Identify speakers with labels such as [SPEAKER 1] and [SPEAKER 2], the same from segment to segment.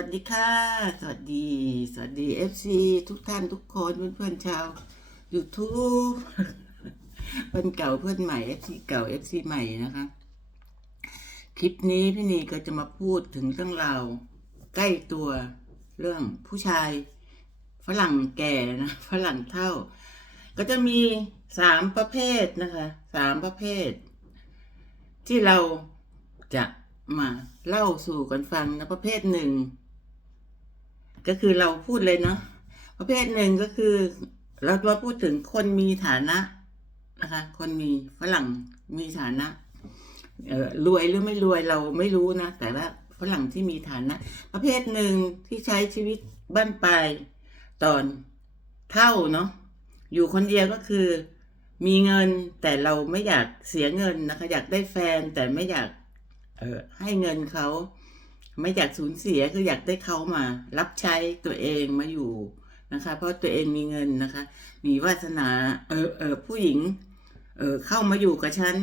[SPEAKER 1] วัสดีค่ะ สวัสดี สวัสดี FC ทุกท่านทุกคนเพื่อนเพื่อนชาว YouTube เพื่อนเก่าเพื่อนใหม่ FC เก่า FC ใหม่นะคะ คลิปนี้พี่นีก็จะมาพูดถึงเรื่องราวใกล้ตัวเรื่องผู้ชายฝรั่งแก่นะฝรั่งเท่า ก็จะมีสามประเภทนะคะสามประเภท ที่เราจะมาเล่าสู่กันฟังนะประเภทหนึ่ง ก็คือเราพูดเลยเนาะประเภทหนึ่งก็คือ เราเราพูดถึงคนมีฐานะนะคะ คนมีฝรั่งมีฐานะเออรวยหรือไม่รวยเราไม่รู้นะ แต่ว่าฝรั่งที่มีฐานะ ประเภทหนึ่งที่ใช้ชีวิตบ้านปลายตอนเท่าเนาะอยู่คนเดียวก็คือ มีเงินแต่เราไม่อยากเสียเงินนะคะ อยากได้แฟนแต่ไม่อยากเออให้เงินเขา ไม่อยากสูญเสียคืออยากได้เขามา รับใช้ตัวเองมาอยู่นะคะ เพราะตัวเองมีเงินนะคะ มีวาสนาเออเออผู้หญิงเออเข้ามาอยู่กับฉัน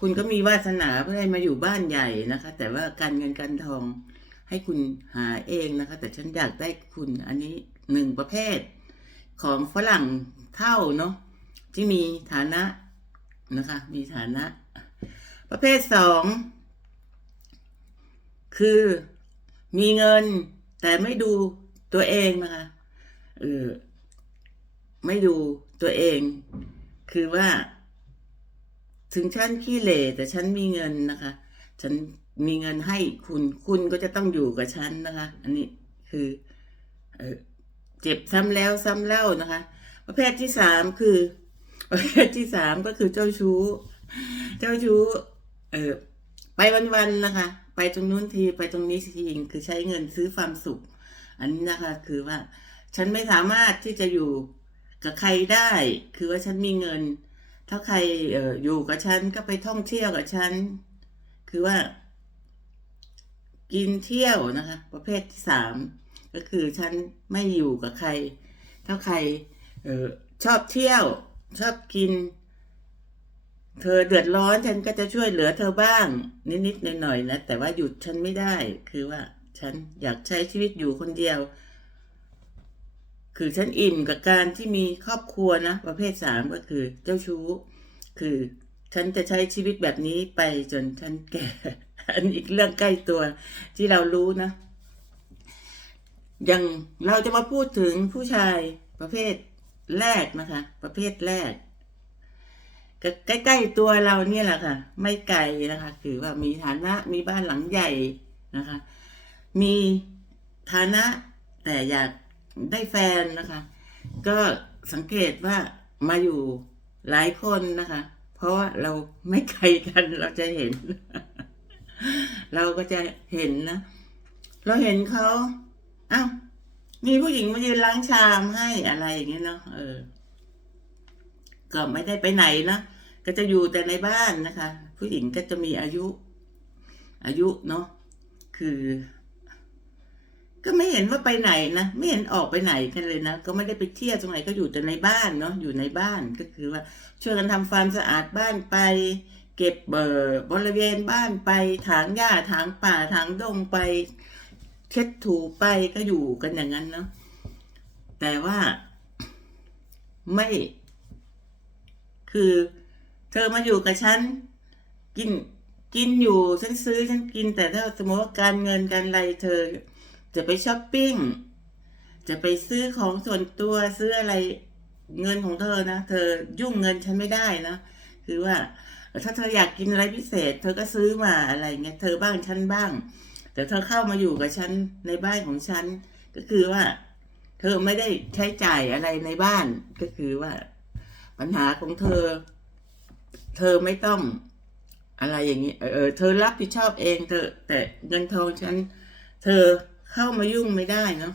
[SPEAKER 1] คุณก็มีวาสนาเพื่อให้มาอยู่บ้านใหญ่นะคะ แต่ว่าการเงินการทองให้คุณหาเองนะคะ แต่ฉันอยากได้คุณอันนี้หนึ่งประเภท ของฝรั่งเท่าเนาะที่มีฐานะนะคะ มีฐานะ ประเภทสองคือ มีเงิน แต่ไม่ดูตัวเองนะคะเออไม่ดูตัวเอง คือว่า ถึงฉันขี้เหร่แต่ฉันมีเงินนะคะ ฉันมีเงินให้คุณคุณก็จะต้องอยู่กับฉันนะคะ อันนี้คือเออเจ็บซ้ำแล้วซ้ำเล่านะคะ ประเภทที่สามคือ ประเภทที่สามก็คือเจ้าชู้ เจ้าชู้ เออไปวันๆนะคะ ไปตรงนู้นทีไปตรงนี้ทีคือใช้เงินซื้อความสุข อันนี้นะคะคือว่า ฉันไม่สามารถที่จะอยู่กับใครได้ คือว่าฉันมีเงิน ถ้าใครออยู่กับฉันก็ไปท่องเที่ยวกับฉัน คือว่า กินเที่ยวนะคะ ประเภทที่สามก็คือฉันไม่อยู่กับใคร ถ้าใครออชอบเที่ยว ชอบกิน เธอเดือดร้อนฉันก็จะช่วยเหลือเธอบ้าง นิดๆหน่อยๆนะแต่ว่าหยุดฉันไม่ได้คือว่า ฉันอยากใช้ชีวิตอยู่คนเดียว คือฉันอิ่มกับการที่มีครอบครัวนะประเภทสามก็คือ เจ้าชู้ คือฉันจะใช้ชีวิตแบบนี้ไปจนฉันแก่ อันอีกเรื่องใกล้ตัวที่เรารู้นะย่างเราจะมาพูดถึงผู้ชายประเภทแรกนะคะ ประเภทแรก ใกล้ๆตัวเราเนี่ยแหละค่ะ ไม่ไกลนะคะ คือว่ามีฐานะมีบ้านหลังใหญ่นะคะ มีฐานะแต่อยากได้แฟนนะคะ ก็สังเกตว่ามาอยู่หลายคนนะคะ เพราะว่าเราไม่ไกลกันเราจะเห็น เราก็จะเห็นนะ เราเห็นเขาอ้าวมีผู้หญิงมายืนล้างชามให้อะไรอย่างเงี้ยเนาะเออก็ไม่ได้ไปไหนนะ ก็จะอยู่แต่ในบ้านนะคะ ผู้หญิงก็จะมีอายุ อายุเนาะคือ ก็ไม่เห็นว่าไปไหนนะไม่เห็นออกไปไหนกันเลยนะก็ไม่ได้ไปเที่ยวตรงไหนก็อยู่แต่ในบ้านเนาะอยู่ในบ้านก็คือว่า ช่วยกันทำความสะอาดบ้านไป เก็บเบอร์บริเวณบ้านไปถางหญ้าถางป่าถางดงไป เช็ดถูไปก็อยู่กันอย่างนั้นเนาะแต่ว่าไม่ คือ เธอมาอยู่กับฉันกินกินอยู่ฉันซื้อฉันกิน แต่ถ้าสมมติว่าการเงินการอะไรเธอ จะไปช้อปปิ้งจะไปซื้อของส่วนตัวซื้ออะไรเงินของเธอนะเธอยุ่งเงินฉันไม่ได้นะคือว่า ถ้าเธออยากกินอะไรพิเศษ เธอก็ซื้อมาอะไรเงี้ยเธอบ้างฉันบ้าง แต่เธอเข้ามาอยู่กับฉันในบ้านของฉันก็คือว่า เธอไม่ได้ใช้จ่ายอะไรในบ้านก็คือว่า ปัญหาของเธอ เธอไม่ต้องอะไรอย่างนี้ เออ เธอรับผิดชอบเอง เธอ แต่เงินทองฉัน เธอเข้ามายุ่งไม่ได้เนาะ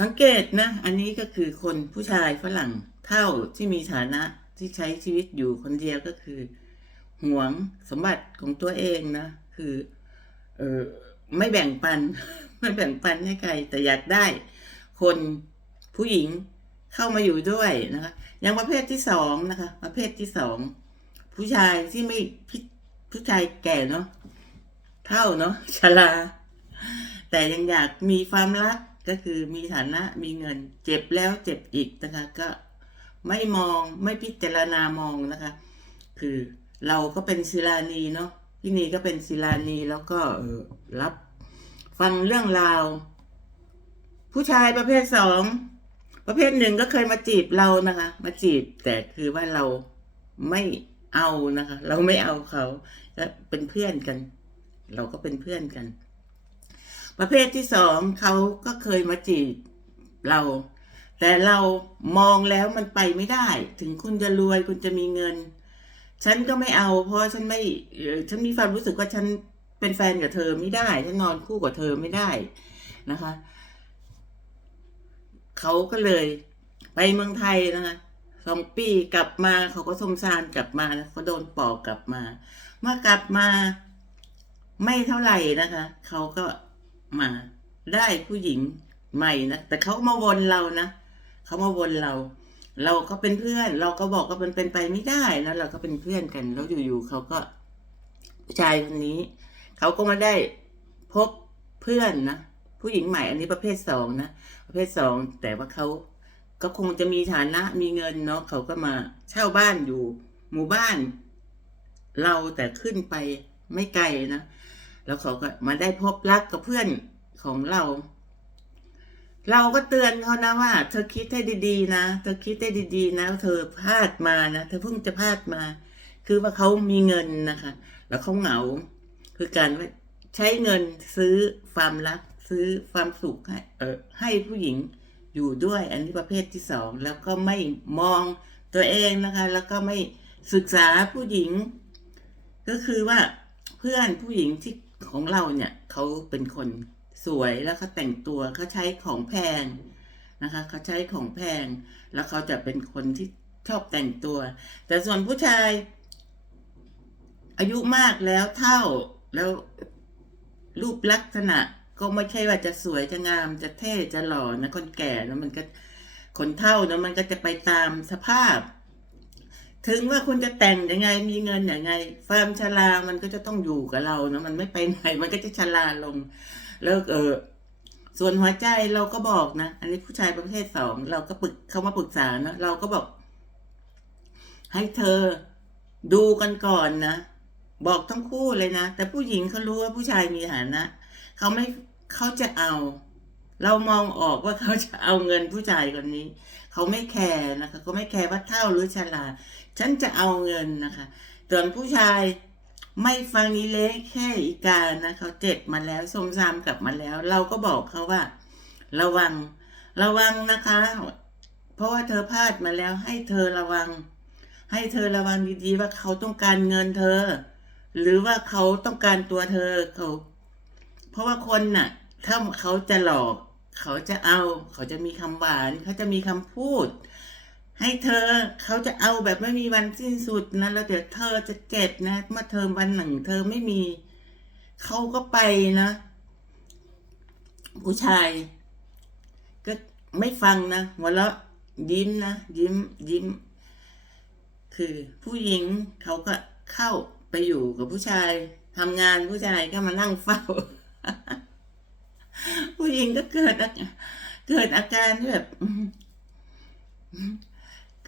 [SPEAKER 1] สังเกตนะ อันนี้ก็คือคนผู้ชายฝรั่งเท่าที่มีฐานะที่ใช้ชีวิตอยู่คนเดียวก็คือหวงสมบัติของตัวเองนะ คือ เออไม่แบ่งปัน ไม่แบ่งปันให้ใคร แต่อยากได้ คนผู้หญิง เข้ามาอยู่ด้วยนะคะอย่างประเภทที่สองนะคะ ประเภทที่สองผู้ชายที่ไม่พิผู้ชายแก่เนาะเท่าเนาะชราแต่ยังอยากมีความรักก็คือมีฐานะมีเงิน เจ็บแล้วเจ็บอีกนะคะ ก็ไม่มองไม่พิจารณามองนะคะ คือเราก็เป็นศิลานีเนาะพี่นีก็เป็นศิลานีแล้วก็รับฟังเรื่องราว ผู้ชายประเภทสอง ประเภทหนึ่งก็เคยมาจีบเรานะคะ มาจีบแต่คือว่าเราไม่เอานะคะ เราไม่เอาเขาก็เป็นเพื่อนกัน เราก็เป็นเพื่อนกัน ประเภทที่สองเขาก็เคยมาจีบเรา แต่เรามองแล้วมันไปไม่ได้ ถึงคุณจะรวยคุณจะมีเงิน ฉันก็ไม่เอา เพราะฉันไม่ฉันมีความรู้สึกว่าฉันเป็นแฟนกับเธอไม่ได้ฉันนอนคู่กับเธอไม่ได้นะคะ เขาก็เลยไปเมืองไทยนะคะสองปีกลับมาเขาก็สมซานกลับมานะเขาโดนปอกกลับมา เมื่อกลับมาไม่เท่าไหร่นะคะเขาก็มาได้ผู้หญิงใหม่นะแต่เขามาวนเรานะเขามาวนเรา เราก็เป็นเพื่อน เราก็บอกว่ามันเป็นไปไม่ได้นะเราก็เป็นเพื่อนกัน แล้วอยู่ๆเขาก็ผู้ชายคนนี้เขาก็มาได้พบเพื่อนนะ ผู้หญิงใหม่อันนี้ประเภทสองนะประเภทสองแต่ว่าเขาก็คงจะมีฐานะมีเงินเนาะเขาก็มาเช่าบ้านอยู่ หมู่บ้าน เราแต่ขึ้นไปไม่ไกลนะแล้วเขาก็มาได้พบรักกับเพื่อนของเรา เราก็เตือนเขานะว่า เธอคิดให้ดีๆ นะเธอคิดให้ดีๆ นะ เธอพลาดมานะเธอเพิ่งจะพลาดมา คือว่าเขามีเงินนะคะ แล้วเขาเหงา คือการว่าใช้เงินซื้อความรัก ซื้อความสุขให้เออให้ผู้หญิงอยู่ด้วย อันนี้ประเภทที่สองแล้วก็ไม่มองตัวเองนะคะ แล้วก็ไม่ศึกษาผู้หญิง ก็คือว่าเพื่อนผู้หญิงที่ของเราเนี่ยเขาเป็นคนสวยแล้วเขาแต่งตัวเขาใช้ของแพงนะคะเขาใช้ของแพง แล้วเขาจะเป็นคนที่ชอบแต่งตัว แต่ส่วนผู้ชาย อายุมากแล้วเท่าแล้วรูปลักษณะ ก็ไม่ใช่ว่าจะสวยจะงามจะเท่จะหล่อนะคนแก่นะมันก็คนเท่านะมันก็จะไปตามสภาพ ถึงว่าคุณจะแต่งยังไงมีเงินอย่างไงความชรา มันก็จะต้องอยู่กับเรานะมันไม่ไปไหนมันก็จะชราลง แล้วเออส่วนหัวใจเราก็บอกนะ อันนี้ผู้ชายประเภทสองเราก็ปรึกเขามาปรึกษานะเราก็บอก ให้เธอดูกันก่อนนะ บอกทั้งคู่เลยนะ แต่ผู้หญิงเขารู้ว่าผู้ชายมีฐานะ เขาไม่เขาจะเอา เรามองออกว่าเขาจะเอาเงินผู้ชายคนนี้ เขาไม่แคร์นะคะเขาไม่แคร์ว่าเท่าหรือชราดฉันจะเอาเงินนะคะส่วนผู้ชายไม่ฟังนี้เละแค่อีกานะเขาเจ็บมาแล้วสมซามกลับมาแล้ว เราก็บอกเขาว่า ระวังระวังนะคะ เพราะว่าเธอพลาดมาแล้ว ให้เธอระวัง ให้เธอระวังดีๆว่าเขาต้องการเงินเธอ หรือว่าเขาต้องการตัวเธอเขา ราะว่าคนน่ะ ถ้าเขาจะหลอก เขาจะเอา เขาจะมีคำหวาน เขาจะมีคำพูด ให้เธอเขาจะเอาแบบไม่มีวันสิ้นสุดนะแล้วเดี๋ยวเธอจะเจ็บนะ เมื่อเธอวันหนึ่งเธอไม่มี เขาก็ไปนะผู้ชาย ก็ไม่ฟังนะหัวเราะยิ้มนะยิ้มยิ้ม คือผู้หญิงเขาก็เข้าไปอยู่กับผู้ชายทำงานผู้ชายก็มานั่งเฝ้า ผู้หญิงก็เกิดอาเกิดอาการแบบ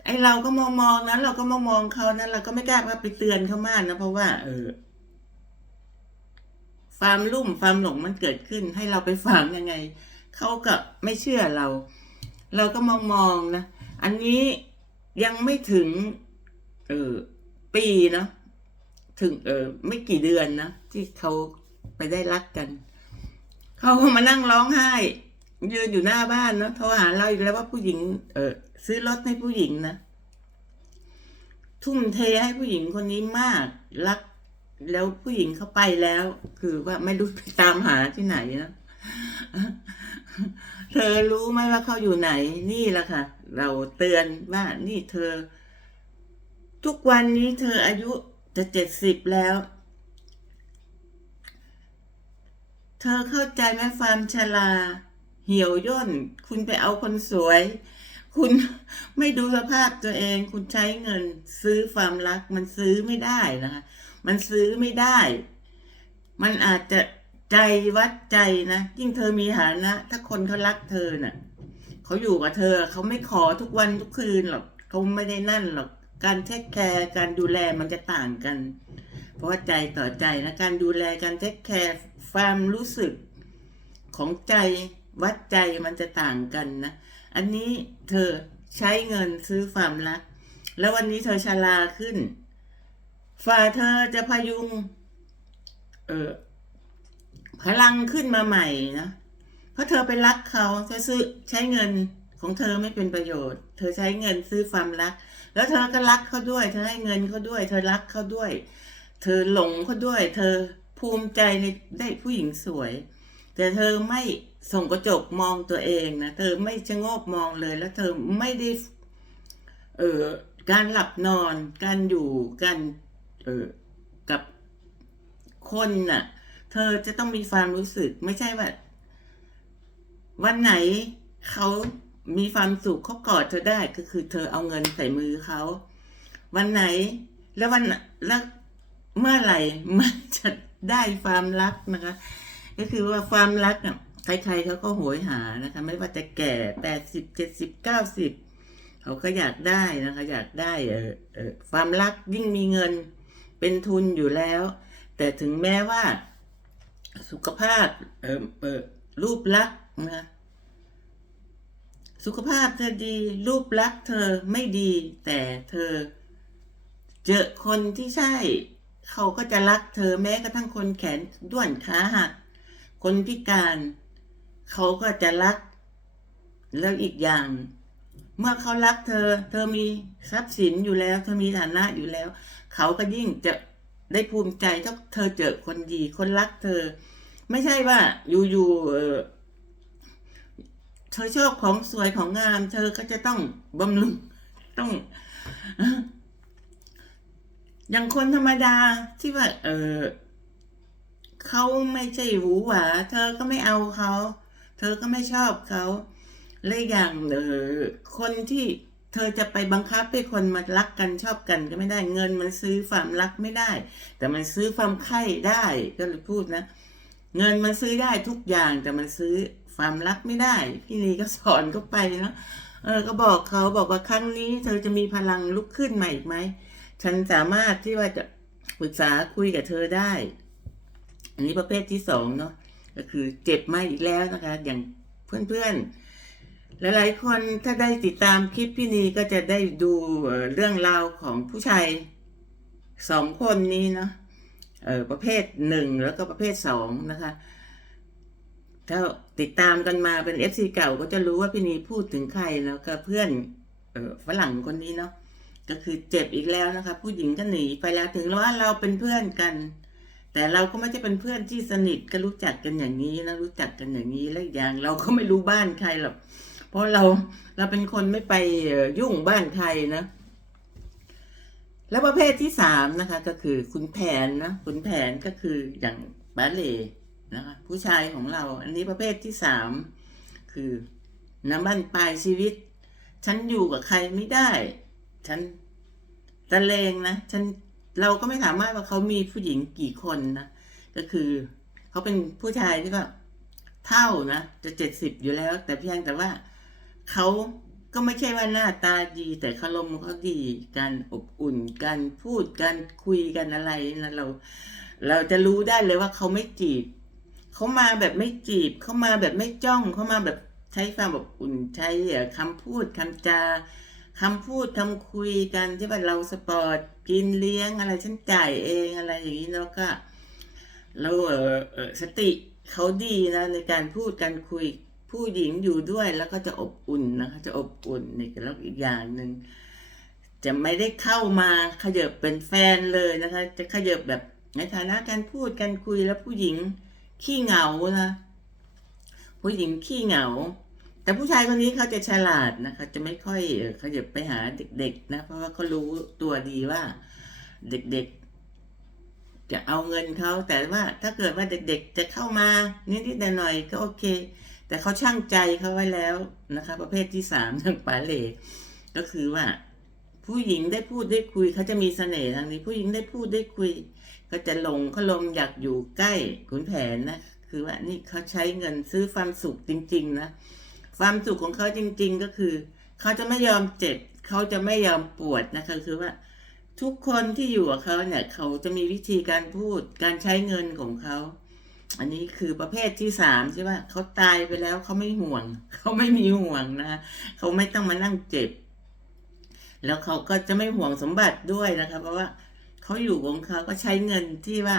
[SPEAKER 1] ไอเราก็มองมองนะเราก็มองมองเขานะเราก็ไม่กล้าไปเตือนเขามากนะเพราะว่า เออความลุ่มความหลงมันเกิดขึ้น ให้เราไปฝังยังไงเขาก็ไม่เชื่อเรา เราก็มองมองนะอันนี้ยังไม่ถึง เออปีเนาะถึงเออไม่กี่เดือนนะที่เขาไปได้รักกัน เขาก็มานั่งร้องไห้ ยืนอยู่หน้าบ้านเนาะโทรหาเราอีกแล้วว่าผู้หญิง เออซื้อรถให้ผู้หญิงนะทุ่มเทให้ผู้หญิงคนนี้มากรักแล้วผู้หญิงเขาไปแล้ว คือว่าไม่รู้ไปตามหาที่ไหนนะเธอรู้ไหมว่าเขาอยู่ไหน นี่แหละค่ะ เราเตือนว่านี่เธอ ทุกวันนี้เธออายุจะเจ็ดสิบแล้ว เธอเข้าใจไหมความชราเหี่ยวย่น คุณไปเอาคนสวย คุณไม่ดูสภาพตัวเอง คุณใช้เงิน ซื้อความรัก มันซื้อไม่ได้นะคะ มันซื้อไม่ได้ มันอาจจะใจวัดใจนะยิ่งเธอมีฐานะ ถ้าคนเขารักเธอเน่ะเขาอยู่กับเธอเขาไม่ขอทุกวันทุกคืนหรอกเขาไม่ได้นั่นหรอกการเทคแคร์การดูแลมันจะต่างกัน เพราะว่าใจต่อใจนะการดูแลการเทคแคร์ ความรู้สึกของใจวัดใจมันจะต่างกันนะ อันนี้เธอใช้เงินซื้อความรัก แล้ววันนี้เธอชราขึ้น ฝ่าเธอจะพยุง เออพลังขึ้นมาใหม่นะ เพราะเธอไปรักเขาเธอซื้อใช้เงินของเธอไม่เป็นประโยชน์ เธอใช้เงินซื้อความรัก แล้วเธอก็รักเขาด้วย เธอให้เงินเขาด้วย เธอรักเขาด้วย เธอหลงเขาด้วย เธอ ภูมิใจในได้ผู้หญิงสวย แต่เธอไม่ส่งกระจกมองตัวเองนะเธอไม่ชะโงกมองเลย แล้วเธอไม่ได้เออการหลับนอนการอยู่การเออกับคนน่ะ เธอจะต้องมีความรู้สึกไม่ใช่ว่า วันไหนเขามีความสุขเขากอดเธอได้ก็คือ เธอเอาเงินใส่มือเขาวันไหนแล้ววันแล้วเมื่อไหร่มันจะ ได้ความรักนะคะ ก็คือว่าความรักอะใครๆเขาก็โหยหานะคะ ไม่ว่าจะแก่แปดสิบเจ็ดสิบเก้าสิบเขาก็อยากได้นะคะ อยากได้เออเออความรักยิ่งมีเงินเป็นทุนอยู่แล้ว แต่ถึงแม้ว่า สุขภาพเออเออรูปลักษณ์นะคะสุขภาพเธอดี รูปลักษณ์เธอไม่ดี แต่เธอ เจอคนที่ใช่ เขาก็จะรักเธอแม้กระทั่งคนแขนด้วนขาหัก คนพิการ เขาก็จะรัก แล้วอีกอย่าง เมื่อเขารักเธอ เธอมีทรัพย์สินอยู่แล้ว เธอมีฐานะอยู่แล้ว เขาก็ยิ่งจะได้ภูมิใจถ้าเธอเจอคนดีคนรักเธอ ไม่ใช่ว่าอยู่ๆเออเธอชอบของสวยของงาม เธอก็จะต้องบำรุงต้อง อย่างคนธรรมดาที่ว่า เออเขาไม่ใช่หรูหราเธอก็ไม่เอาเขา เธอก็ไม่ชอบเขาและอย่างเออคนที่เธอจะไปบังคับให้คนมารักกันชอบกันก็ไม่ได้เงินมันซื้อความรักไม่ได้ แต่มันซื้อความใคร่ได้ก็เลยพูดนะ เงินมันซื้อได้ทุกอย่างแต่มันซื้อความรักไม่ได้ พี่นีก็สอนเขาไปเนาะเออก็บอกเขาบอกว่าครั้งนี้ เธอจะมีพลังลุกขึ้นใหม่อีกไหม ฉันสามารถที่ว่าจะปรึกษาคุยกับเธอได้ อันนี้ประเภทที่สองเนาะก็คือเจ็บมาอีกแล้วนะคะ อย่างเพื่อนๆ หลายๆคนถ้าได้ติดตามคลิปพี่นีก็จะได้ดูเรื่องราวของผู้ชายสองคนนี้เนาะเออประเภทหนึ่งแล้วก็ประเภทสองนะคะ ถ้าติดตามกันมาเป็นเอฟซีเก่าก็จะรู้ว่าพี่นีพูดถึงใครแล้วก็เพื่อนฝรั่งคนนี้เนาะ ก็คือเจ็บอีกแล้วนะคะ ผู้หญิงก็หนีไปแล้วถึงว่าเราเป็นเพื่อนกัน แต่เราก็ไม่ใช่เป็นเพื่อนที่สนิทก็รู้จักกันอย่างนี้นะรู้จักกันอย่างนี้และอีกอย่างเราก็ไม่รู้บ้านใครหรอกเพราะเราเราเป็นคนไม่ไปยุ่งบ้านใครนะแล้วประเภทที่สามนะคะ ก็คือคุณแผนนะคุณแผนก็คืออย่างบาเลนะคะผู้ชายของเราอันนี้ประเภทที่สามคือน้ำบั้นปลายชีวิต ฉันอยู่กับใครไม่ได้ ฉันตะเลงนะฉันเราก็ไม่สามารถว่าเขามีผู้หญิงกี่คนนะก็คือเขาเป็นผู้ชายที่ก็เท่านะจะเจ็ดสิบอยู่แล้ว แต่เพียงแต่ว่าเขาก็ไม่ใช่ว่าหน้าตาดี แต่คารมเขาดีการอบอุ่นการพูดการคุยกันอะไรนะเรา เราจะรู้ได้เลยว่าเขาไม่จีบเขามาแบบไม่จีบเขามาแบบไม่จ้องเขามาแบบใช้ความแบอุ่นใช้เอ่อคำพูดคำจา คำพูดคำคุยกันที่ว่าเราสปอร์ตกินเลี้ยงอะไรฉันจ่ายเองอะไรอย่างนี้แล้วก็เราเออเออสติเขาดีนะในการพูดการคุยผู้หญิงอยู่ด้วยแล้วก็จะอบอุ่นนะคะจะอบอุ่นนี่แล้วอีกอย่างหนึ่งจะไม่ได้เข้ามาขยับเป็นแฟนเลยนะคะ จะขยับแบบในฐานะการพูดการคุยแล้วผู้หญิงขี้เหงานะผู้หญิงขี้เหงา แต่ผู้ชายคนนี้เขาจะฉลาดนะคะ จะไม่ค่อยเขยับไปหาเด็กๆนะ เพราะว่าเขารู้ตัวดีว่าเด็กๆ จะเอาเงินเขาแต่ว่าถ้าเกิดว่าเด็กๆ จะเข้ามานิดๆหน่อยๆก็โอเค แต่เขาช่างใจเขาไว้แล้วนะคะ ประเภทที่สามทางปาเหล่ก็คือว่า ผู้หญิงได้พูดได้คุยเขาจะมีเสน่ห์ทางนี้ ผู้หญิงได้พูดได้คุย ก็จะหลงเขาลมอยากอยู่ใกล้ขุนแผนนะคือว่านี่เขาใช้เงินซื้อความสุขจริง ๆ นะ ความสุขของเขาจริง ๆ ก็คือ เขาจะไม่ยอมเจ็บ เขาจะไม่ยอมปวดนะคะ คือว่า ทุกคนที่อยู่กับเขาเนี่ย เขาจะมีวิธีการพูด การใช้เงินของเขา อันนี้คือประเภทที่สามใช่ไหมเขาตายไปแล้วเขาไม่ห่วง เขาไม่มีห่วงนะเขาไม่ต้องมานั่งเจ็บ แล้วเขาก็จะไม่ห่วงสมบัติด้วยนะคะ เพราะว่าเขาอยู่ของเขาก็ใช้เงินที่ว่า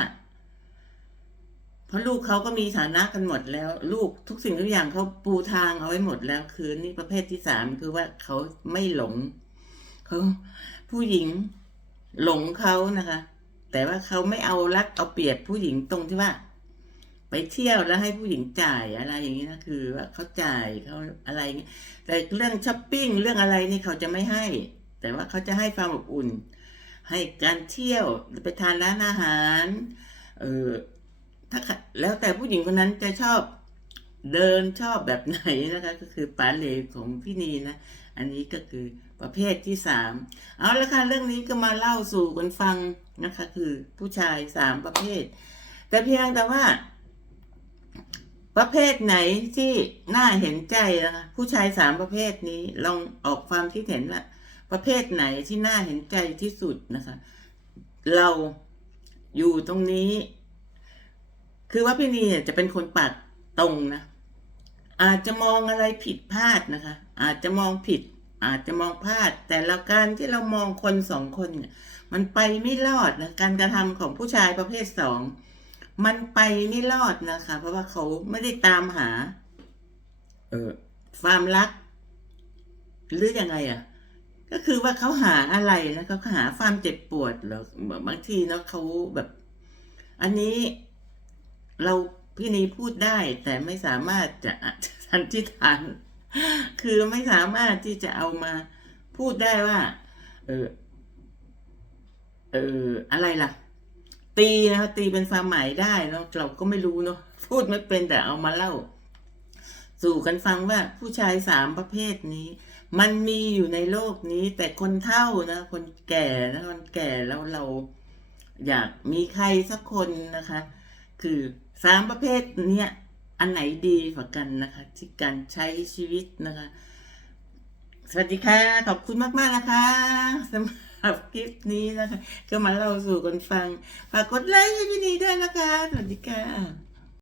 [SPEAKER 1] เพราะลูกเขาก็มีฐานะกันหมดแล้ว ลูกทุกสิ่งทุกอย่างเขาปูทางเอาไว้หมดแล้วคือนี่ประเภทที่สามคือว่าเขาไม่หลงเขาผู้หญิงหลงเขานะคะ แต่ว่าเขาไม่เอารัดเอาเปรียบผู้หญิงตรงที่ว่า ไปเที่ยวแล้วให้ผู้หญิงจ่ายอะไรอย่างนี้นะคือว่าเขาจ่ายเขาอะไรอย่างนี้แต่เรื่องช้อปปิ้งเรื่องอะไรนี่เขาจะไม่ให้ แต่ว่าเขาจะให้ความอบอุ่น ให้การเที่ยวไปทานร้านอาหาร เออ ถ้าแล้วแต่ผู้หญิงคนนั้นจะชอบเดินชอบแบบไหนนะคะก็คือปาเลของพี่นีนะ อันนี้ก็คือประเภทที่สามเอาละค่ะเรื่องนี้ก็มาเล่าสู่กันฟังนะคะ คือผู้ชายสามประเภท แต่เพียงแต่ว่า ประเภทไหนที่น่าเห็นใจนะคะผู้ชายสามประเภทนี้ลองออกความคิดเห็นว่าประเภทไหนที่น่าเห็นใจที่สุดนะคะ เราอยู่ตรงนี้ คือว่าพี่นีจะเป็นคนปากตรงนะ อาจจะมองอะไรผิดพลาดนะคะ อาจจะมองผิด อาจจะมองพลาด แต่ละการที่เรามองคนสองคนเนี่ยมันไปไม่รอดนะการกระทำของผู้ชายประเภทสองมันไปไม่รอดนะคะ เพราะว่าเขาไม่ได้ตามหา เออความรัก หรือยังไงอะ ก็คือว่าเขาหาอะไรนะเขาหาความเจ็บปวดหรอบางทีเนาะเขาแบบ อันนี้ เราพี่นีพูดได้แต่ไม่สามารถจะสันทิษฐาน คือไม่สามารถที่จะเอามาพูดได้ว่า เออเอออะไรล่ะ ตีนะตีเป็นความหมายได้เนาะเราก็ไม่รู้เนาะพูดไม่เป็นแต่เอามาเล่า สู่กันฟังว่าผู้ชายสามประเภทนี้ มันมีอยู่ในโลกนี้ แต่คนเฒ่านะ คนแก่นะคนแก่แล้วเรา อยากมีใครสักคนนะคะ คือ สามประเภทเนี้ยอันไหนดีกว่ากันนะคะ ที่การใช้ชีวิตนะคะ สวัสดีค่ะ ขอบคุณมากๆนะคะสำหรับคลิปนี้นะคะ ก็มาเล่าสู่กันฟังฝากกดไลค์ให้พี่นีด้วยนะคะ สวัสดีค่ะ